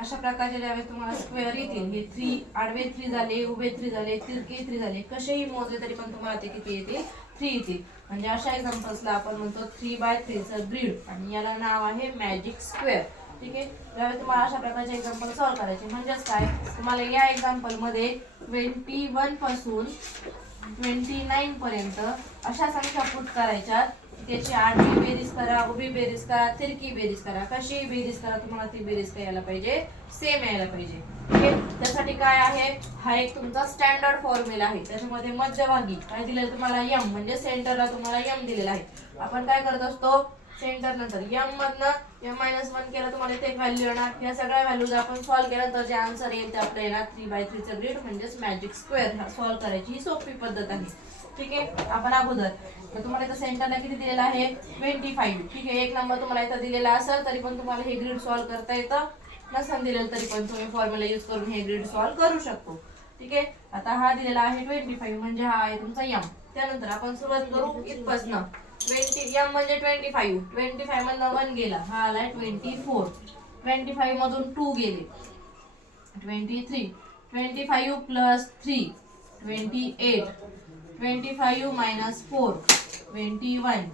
अशा प्रकारचे ज्यावेळेस तुम्हाला स्क्वेअर येतील, हे 3 आडवे 3 झाले, उभे 3 झाले, तिरके 3 झाले, कसेही मोजले तरी पण तुम्हाला ते किती येतील, 3 येतील. म्हणजे अशा एक्झाम्पल्सला आपण म्हणतो 3/3 चं ग्रीड आणि याला नाव आहे मॅजिक स्क्वेअर. ठीक आहे. त्यावेळेस तुम्हाला अशा प्रकारचे एक्झाम्पल सॉल्व्ह करायचे. म्हणजेच काय, तुम्हाला या एक्झाम्पल मध्ये 21 पासून 29 पर्यंत अशा संख्या पुट करायच्या. त्याची आडवी बेरीज करा, उभी बेरीज करा, तिरकी बेरीज करा, कशी बेरीज करा, तुम्हाला ती बेरीज काय यायला पाहिजे, सेम यायला पाहिजे. ठीक आहे. त्यासाठी काय आहे, हा एक तुमचा स्टँडर्ड फॉर्म्युला आहे. त्याच्यामध्ये मध्यभागी काय दिलेलं तुम्हाला, एम, म्हणजे सेंटरला तुम्हाला एम दिलेला आहे. आपण काय करत असतो, सेंटर नंतर एम मधनं m-1 केलं, तुम्हाला इथे एक व्हॅल्यू येणार. या सगळ्या व्हॅल्यूज आपण सॉल्व्ह केल्यानंतर जे आन्सर येईल ते आपल्याला येणार 3/3 चं ग्रीड म्हणजेच मॅजिक स्क्वेअर. सॉल्व्ह करायची ही सोपी पद्धत आहे. ठीक आहे. आपण अगोदर तर तुम्हाला इथं सेंटरला किती दिलेलं आहे, 25. ठीक आहे. एक नंबर तुम्हाला इथं दिलेला असेल तरी पण तुम्हाला हे ग्रीड सॉल्व्ह करता येतं, नसेल दिलेलं तरी पण तुम्ही फॉर्म्युला यूज करून हे ग्रीड सॉल्व्ह करू शकतो. ठीक आहे. आता हा दिलेला आहे 25 म्हणजे हा आहे तुमचा एम. त्यानंतर आपण सुरुवात करू इथपासनं. 20 एम म्हणजे 25, 25 मधनं 1 गेला, हा आलाय 24. 25 मधून 2 गेले, 23. 25 plus 3 28. 25 minus 4 21.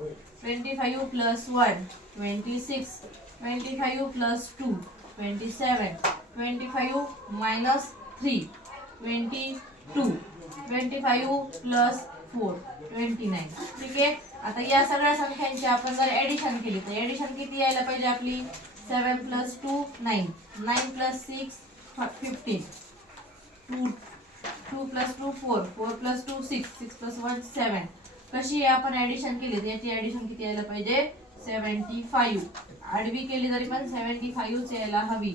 25 plus 1 26. 25 plus 2 27. 25 minus 3 22. 25 plus 4 29. ठीक आहे. आता या सगळ्या संख्यांची आपण जर ऍडिशन केली तर ऍडिशन किती यायला पाहिजे आपली, 7 plus 2 9. 9 plus 6 15. 2 plus 2 4. 4 plus 2 6. 6 plus 1 7. कशी आपण ऍडिशन केली तर याची ऍडिशन किती यायला पाहिजे, 75. आडवी केली तरी पण 75 यायला हवी.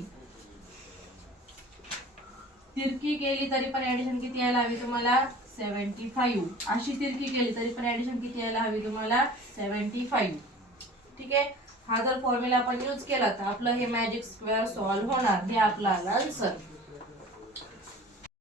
तिरकी केली तरी पण ऍडिशन किती यायला हवी तुम्हाला, 75. अशी तिरकी केली तरी पण ऍडिशन किती यायला हवी तुम्हाला, 75. ठीक आहे. हा जर फॉर्म्युला आपण यूज केला तर आपलं हे मॅजिक स्क्वेअर सॉल्व्ह होणार. हे आपला आन्सर.